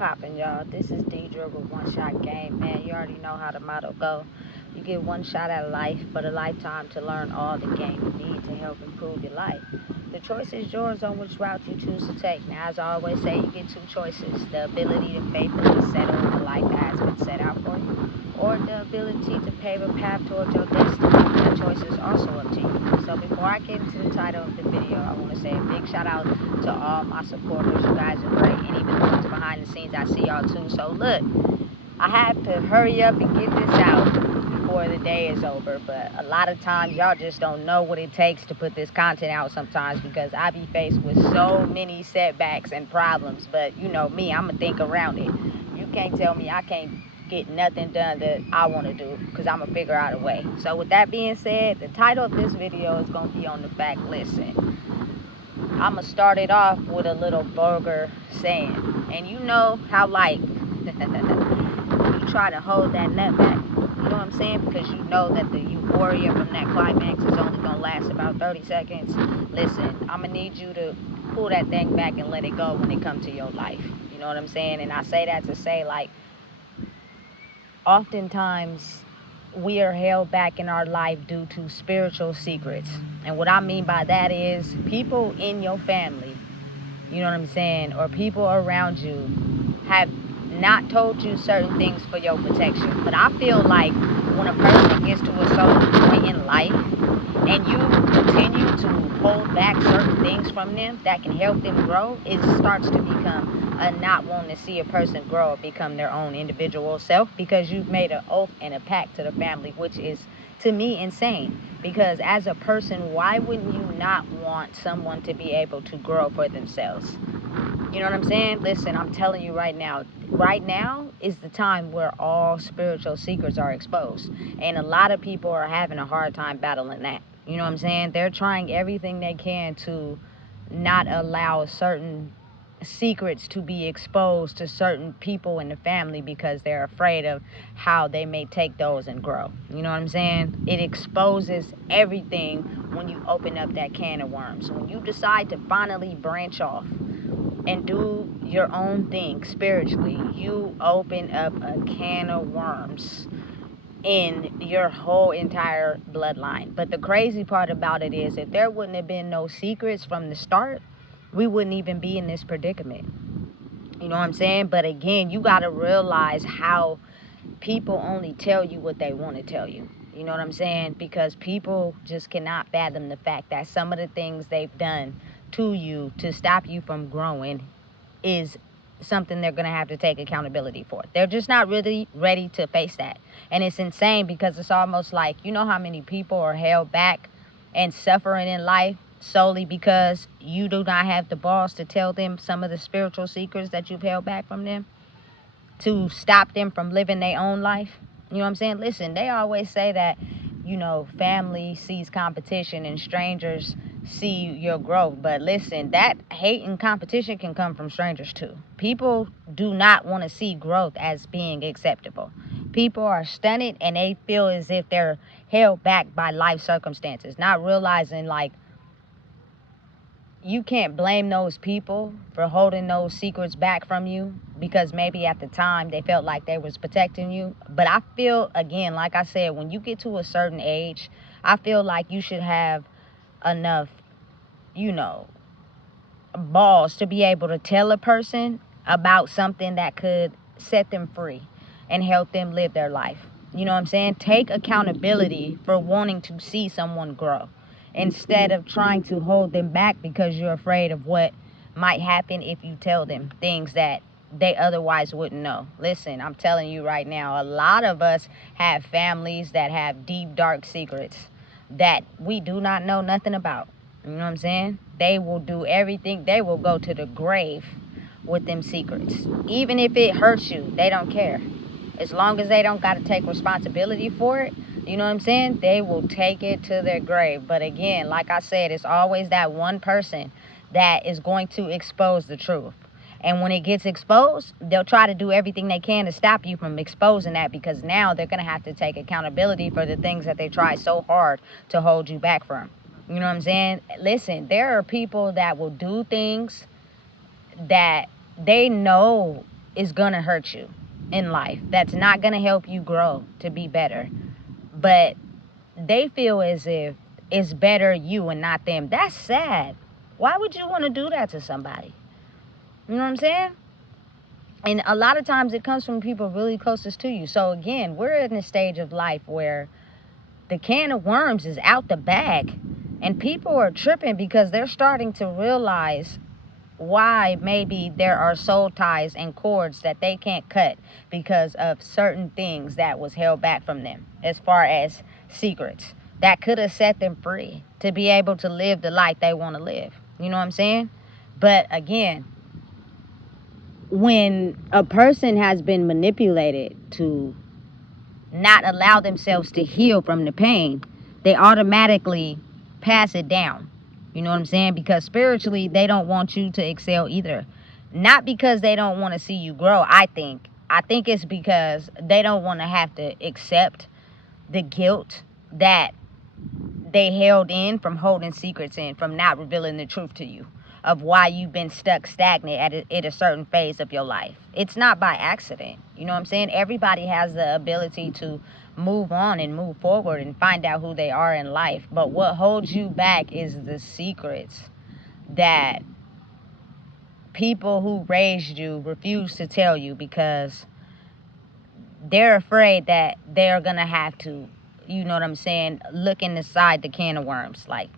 poppin', y'all? This is Deidre with One Shot Game. Man, you already know how the motto go. You get one shot at life, but a lifetime to learn all the game you need to help improve your life. The choice is yours on which route you choose to take. Now, as I always say, you get two choices. The ability to faithfully settle in the life that has been set out for you, or the ability to pave a path towards your destiny. That choice is also up to you. So before I get into the title of the video, I want to say a big shout out to all my supporters. You guys are great, and even the ones behind the scenes, I see y'all too. So look, I have to hurry up and get this out before the day is over, but a lot of times y'all just don't know what it takes to put this content out sometimes, because I be faced with so many setbacks and problems. But you know me, I'm gonna think around it. You can't tell me I can't get nothing done that I want to do, because I'm gonna figure out a way. So with that being said, the title of this video is gonna be on the fact. Listen, I'm gonna start it off with a little vulgar saying, and you know how like you try to hold that nut back, you know what I'm saying, because you know that the euphoria from that climax is only gonna last about 30 seconds. Listen, I'm gonna need you to pull that thing back and let it go when it comes to your life, you know what I'm saying. And I say that to say, like, oftentimes we are held back in our life due to spiritual secrets. And what I mean by that is people in your family, you know what I'm saying, or people around you have not told you certain things for your protection. But I feel like when a person gets to a certain point in life and you continue to hold back certain things from them that can help them grow, it starts to become a not wanting to see a person grow or become their own individual self, because you've made an oath and a pact to the family, which is, to me, insane. Because as a person, why wouldn't you not want someone to be able to grow for themselves? You know what I'm saying? Listen, I'm telling you right now is the time where all spiritual secrets are exposed. And a lot of people are having a hard time battling that. You know what I'm saying? They're trying everything they can to not allow certain secrets to be exposed to certain people in the family, because they're afraid of how they may take those and grow. You know what I'm saying? It exposes everything when you open up that can of worms. When you decide to finally branch off and do your own thing spiritually, you open up a can of worms in your whole entire bloodline. But the crazy part about it is, if there wouldn't have been no secrets from the start, we wouldn't even be in this predicament. You know what I'm saying? But again, you got to realize how people only tell you what they want to tell you. You know what I'm saying? Because people just cannot fathom the fact that some of the things they've done to you to stop you from growing is something they're going to have to take accountability for. They're just not really ready to face that. And it's insane, because it's almost like, you know how many people are held back and suffering in life solely because you do not have the balls to tell them some of the spiritual secrets that you've held back from them, to stop them from living their own life. You know what I'm saying? Listen, they always say that, you know, family sees competition and strangers see your growth. But listen, that hate and competition can come from strangers too. People do not want to see growth as being acceptable. People are stunted and they feel as if they're held back by life circumstances, not realizing, like, you can't blame those people for holding those secrets back from you, because maybe at the time they felt like they was protecting you. But I feel, again, like I said, when you get to a certain age, I feel like you should have enough, you know, balls to be able to tell a person about something that could set them free and help them live their life. You know what I'm saying? Take accountability for wanting to see someone grow, instead of trying to hold them back because you're afraid of what might happen if you tell them things that they otherwise wouldn't know. Listen, I'm telling you right now, a lot of us have families that have deep, dark secrets that we do not know nothing about. You know what I'm saying? They will do everything. They will go to the grave with them secrets. Even if it hurts you, they don't care. As long as they don't got to take responsibility for it, you know what I'm saying? They will take it to their grave. But again, like I said, it's always that one person that is going to expose the truth. And when it gets exposed, they'll try to do everything they can to stop you from exposing that, because now they're going to have to take accountability for the things that they tried so hard to hold you back from. You know what I'm saying? Listen, there are people that will do things that they know is going to hurt you in life, that's not going to help you grow to be better. But they feel as if it's better you and not them. That's sad. Why would you want to do that to somebody? You know what I'm saying? And a lot of times it comes from people really closest to you. So again, we're in a stage of life where the can of worms is out the bag. And people are tripping because they're starting to realize why maybe there are soul ties and cords that they can't cut because of certain things that was held back from them, as far as secrets that could have set them free to be able to live the life they want to live. You know what I'm saying? But again, when a person has been manipulated to not allow themselves to heal from the pain, they automatically pass it down. You know what I'm saying? Because spiritually, they don't want you to excel either. Not because they don't want to see you grow, I think. I think it's because they don't want to have to accept the guilt that they held in from holding secrets in, from not revealing the truth to you of why you've been stuck stagnant at a certain phase of your life. It's not by accident. You know what I'm saying? Everybody has the ability to move on and move forward and find out who they are in life. But what holds you back is the secrets that people who raised you refuse to tell you because they're afraid that they're going to have to, you know what I'm saying, look inside the can of worms. Like,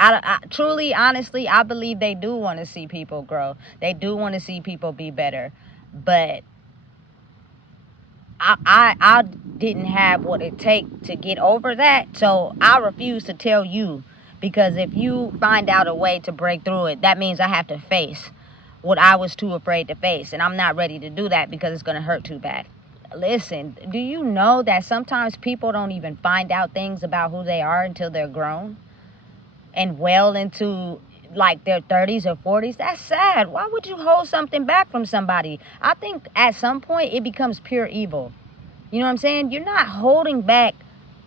I truly, honestly, I believe they do want to see people grow. They do want to see people be better. But I didn't have what it takes to get over that. So I refuse to tell you. Because if you find out a way to break through it, that means I have to face what I was too afraid to face. And I'm not ready to do that because it's going to hurt too bad. Listen, do you know that sometimes people don't even find out things about who they are until they're grown? And well into like their 30s or 40s? That's sad. Why would you hold something back from somebody? I think at some point it becomes pure evil. You know what I'm saying? You're not holding back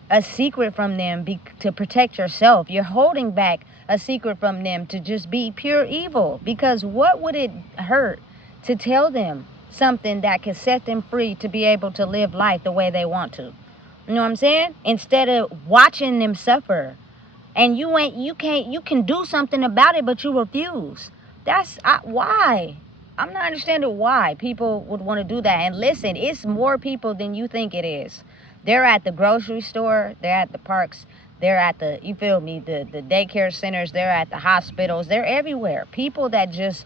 a secret from them to protect yourself. You're holding back a secret from them to just be pure evil. Because what would it hurt to tell them something that could set them free to be able to live life the way they want to? You know what I'm saying? Instead of watching them suffer. And you can do something about it, but you refuse. Why? I'm not understanding why people would want to do that. And listen, it's more people than you think it is. They're at the grocery store, they're at the parks, they're at the, you feel me, the daycare centers, they're at the hospitals, they're everywhere. People that just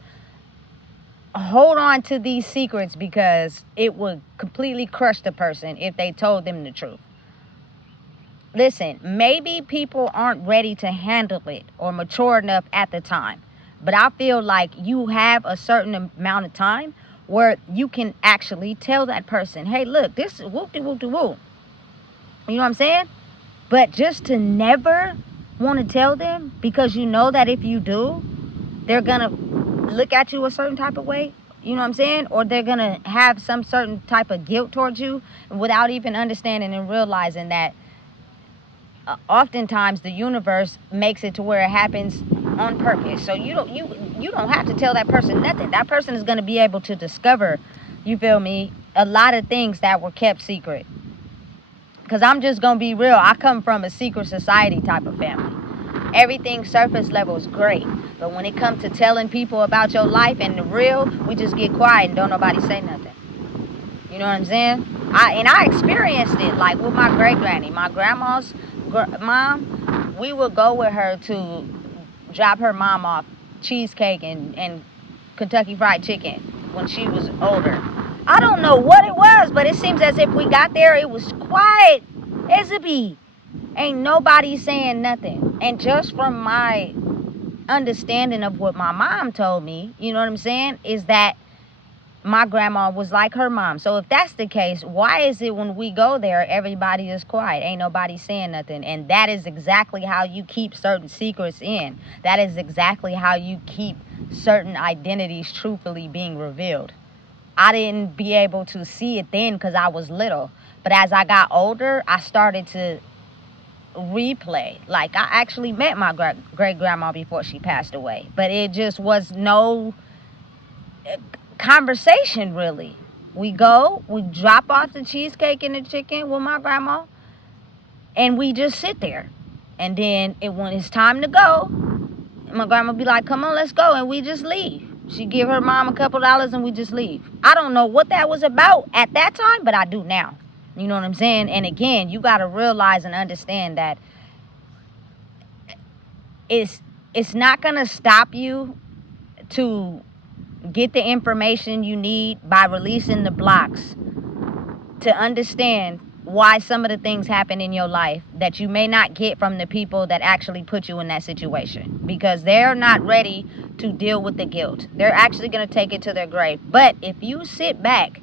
hold on to these secrets because it would completely crush the person if they told them the truth. Listen, maybe people aren't ready to handle it or mature enough at the time. But I feel like you have a certain amount of time where you can actually tell that person, hey, look, this is whoop-de-whoop-de-whoop. You know what I'm saying? But just to never want to tell them because you know that if you do, they're going to look at you a certain type of way. You know what I'm saying? Or they're going to have some certain type of guilt towards you without even understanding and realizing that oftentimes the universe makes it to where it happens on purpose. So you don't have to tell that person nothing. That person is going to be able to discover, you feel me, a lot of things that were kept secret. Because I'm just going to be real. I come from a secret society type of family. Everything surface level is great. But when it comes to telling people about your life and the real, we just get quiet and don't nobody say nothing. You know what I'm saying? I experienced it, like with my great granny, my grandma's mom. We would go with her to drop her mom off cheesecake and Kentucky Fried Chicken when she was older. I don't know what it was, but it seems as if we got there, it was quiet as a bee. Ain't nobody saying nothing. And just from my understanding of what my mom told me, you know what I'm saying, is that my grandma was like her mom. So if that's the case, why is it when we go there, everybody is quiet? Ain't nobody saying nothing. And that is exactly how you keep certain secrets in. That is exactly how you keep certain identities truthfully being revealed. I didn't be able to see it then because I was little. But as I got older, I started to replay. Like, I actually met my great grandma before she passed away. But it just was no conversation, really. We drop off the cheesecake and the chicken with my grandma, and we just sit there. And then when it's time to go, my grandma be like, come on, let's go. And we just leave. She give her mom a couple dollars and we just leave. I don't know what that was about at that time, but I do now. You know what I'm saying? And again, you got to realize and understand that it's not going to stop you to get the information you need by releasing the blocks to understand why some of the things happen in your life that you may not get from the people that actually put you in that situation, because they're not ready to deal with the guilt. They're actually going to take it to their grave. But if you sit back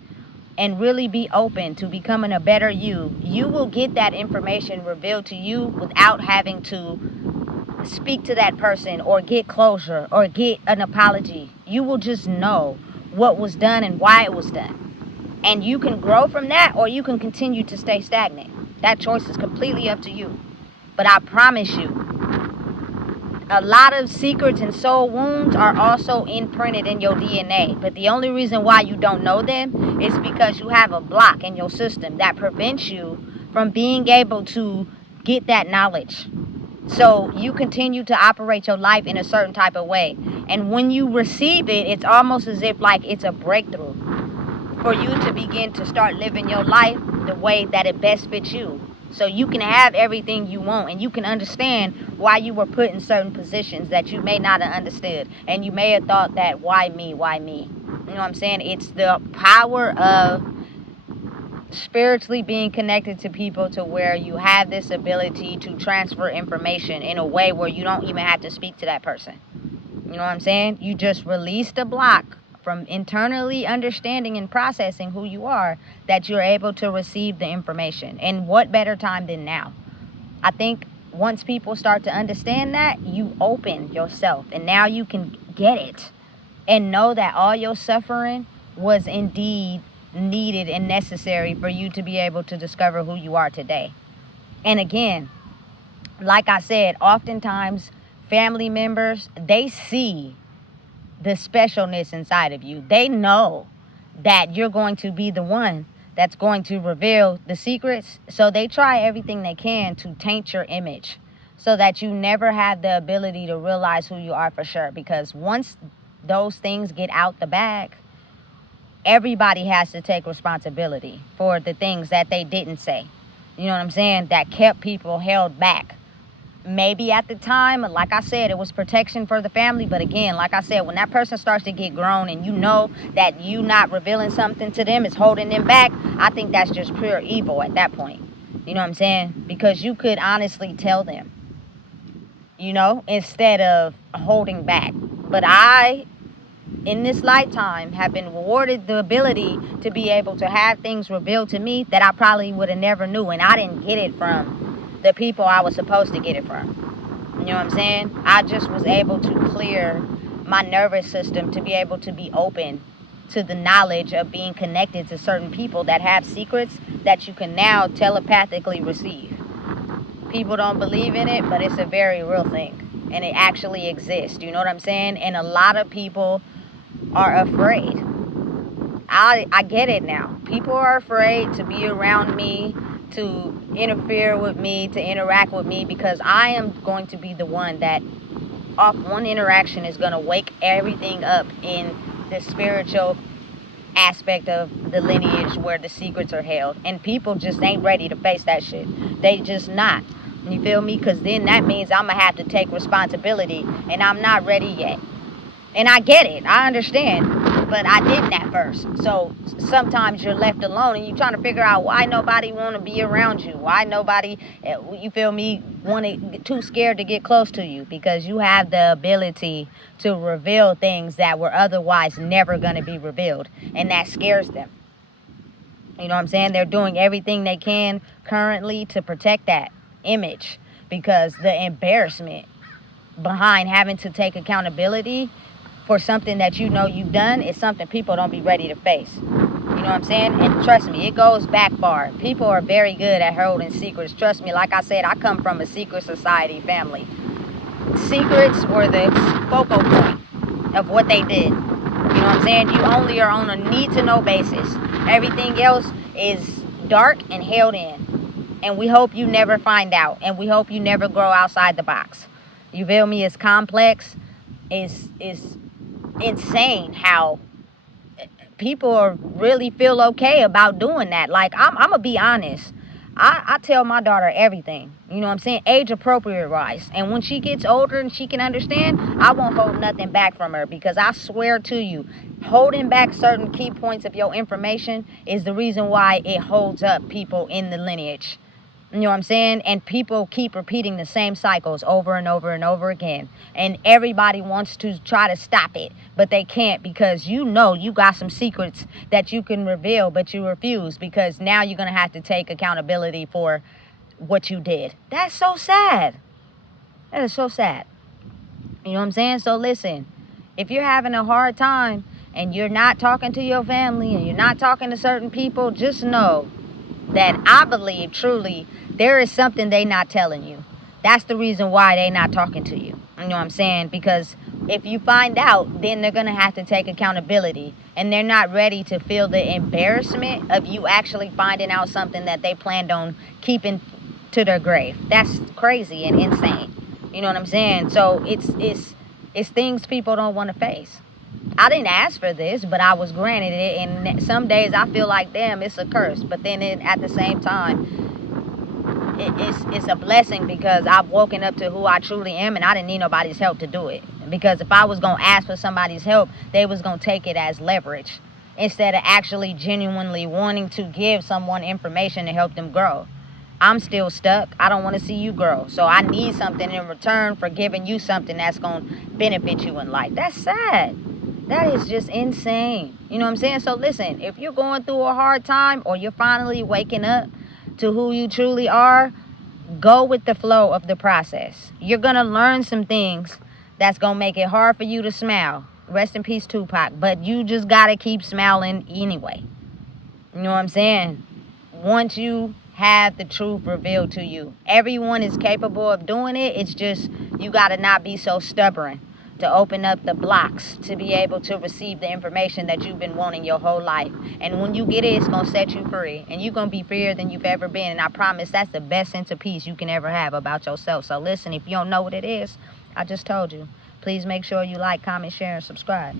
and really be open to becoming a better you, you will get that information revealed to you without having to speak to that person or get closure or get an apology. You will just know what was done and why it was done. And you can grow from that, or you can continue to stay stagnant. That choice is completely up to you. But I promise you, a lot of secrets and soul wounds are also imprinted in your DNA. But the only reason why you don't know them is because you have a block in your system that prevents you from being able to get that knowledge. So you continue to operate your life in a certain type of way. And when you receive it, it's almost as if like it's a breakthrough for you to begin to start living your life the way that it best fits you. So you can have everything you want, and you can understand why you were put in certain positions that you may not have understood. And you may have thought that, why me? Why me? You know what I'm saying? It's the power of spiritually being connected to people to where you have this ability to transfer information in a way where you don't even have to speak to that person. You know what I'm saying? You just release the block from internally understanding and processing who you are, that you're able to receive the information. And what better time than now? I think once people start to understand that, you open yourself, and now you can get it and know that all your suffering was indeed needed and necessary for you to be able to discover who you are today. And again, like I said, oftentimes family members, they see the specialness inside of you. They know that you're going to be the one that's going to reveal the secrets. So they try everything they can to taint your image so that you never have the ability to realize who you are for sure. Because once those things get out the bag, everybody has to take responsibility for the things that they didn't say. You know what I'm saying? That kept people held back. Maybe at the time, like I said, it was protection for the family. But again, like I said, when that person starts to get grown and you know that you not revealing something to them is holding them back, I think that's just pure evil at that point. You know what I'm saying? Because you could honestly tell them, you know, instead of holding back. But I, in this lifetime, have been awarded the ability to be able to have things revealed to me that I probably would have never knew. And I didn't get it from the people I was supposed to get it from. You know what I'm saying? I just was able to clear my nervous system to be able to be open to the knowledge of being connected to certain people that have secrets that you can now telepathically receive. People don't believe in it, but it's a very real thing. And it actually exists. You know what I'm saying? And a lot of people are afraid. I get it now. People are afraid to be around me, to interfere with me, to interact with me, because I am going to be the one that off one interaction is going to wake everything up in the spiritual aspect of the lineage where the secrets are held. And people just ain't ready to face that shit. They just not. You feel me? Because then that means I'm going to have to take responsibility, and I'm not ready yet. And I get it. I understand. But I didn't at first. So sometimes you're left alone and you're trying to figure out why nobody want to be around you. Why nobody, you feel me, too scared to get close to you. Because you have the ability to reveal things that were otherwise never going to be revealed. And that scares them. You know what I'm saying? They're doing everything they can currently to protect that image. Because the embarrassment behind having to take accountability for something that you know you've done is something people don't be ready to face. You know what I'm saying? And trust me, it goes back far. People are very good at holding secrets. Trust me, like I said, I come from a secret society family. Secrets were the focal point of what they did. You know what I'm saying? You only are on a need-to-know basis. Everything else is dark and held in. And we hope you never find out. And we hope you never grow outside the box. You feel me? It's complex. It's insane how people are really feel okay about doing that. Like, I'm gonna be honest. I tell my daughter everything, you know what I'm saying, age appropriate wise. And when she gets older and she can understand, I won't hold nothing back from her, because I swear to you, holding back certain key points of your information is the reason why it holds up people in the lineage. You know what I'm saying? And people keep repeating the same cycles over and over and over again. And everybody wants to try to stop it, but they can't, because you know you got some secrets that you can reveal, but you refuse, because now you're going to have to take accountability for what you did. That's so sad. That is so sad. You know what I'm saying? So listen, if you're having a hard time and you're not talking to your family and you're not talking to certain people, just know that I believe truly there is something they not telling you. That's the reason why they not talking to you. You know what I'm saying? Because if you find out, then they're going to have to take accountability. And they're not ready to feel the embarrassment of you actually finding out something that they planned on keeping to their grave. That's crazy and insane. You know what I'm saying? So it's things people don't want to face. I didn't ask for this, but I was granted it, and some days I feel like, damn, it's a curse. But then at the same time, it's a blessing, because I've woken up to who I truly am, and I didn't need nobody's help to do it. Because if I was going to ask for somebody's help, they was going to take it as leverage instead of actually genuinely wanting to give someone information to help them grow. I'm still stuck. I don't want to see you grow. So I need something in return for giving you something that's going to benefit you in life. That's sad. That is just insane. You know what I'm saying? So listen, if you're going through a hard time, or you're finally waking up to who you truly are, go with the flow of the process. You're going to learn some things that's going to make it hard for you to smile. Rest in peace, Tupac. But you just got to keep smiling anyway. You know what I'm saying? Once you have the truth revealed to you, everyone is capable of doing it. It's just you got to not be so stubborn to open up the blocks to be able to receive the information that you've been wanting your whole life. And when you get it, it's going to set you free. And you're going to be freer than you've ever been. And I promise that's the best sense of peace you can ever have about yourself. So listen, if you don't know what it is, I just told you. Please make sure you like, comment, share, and subscribe.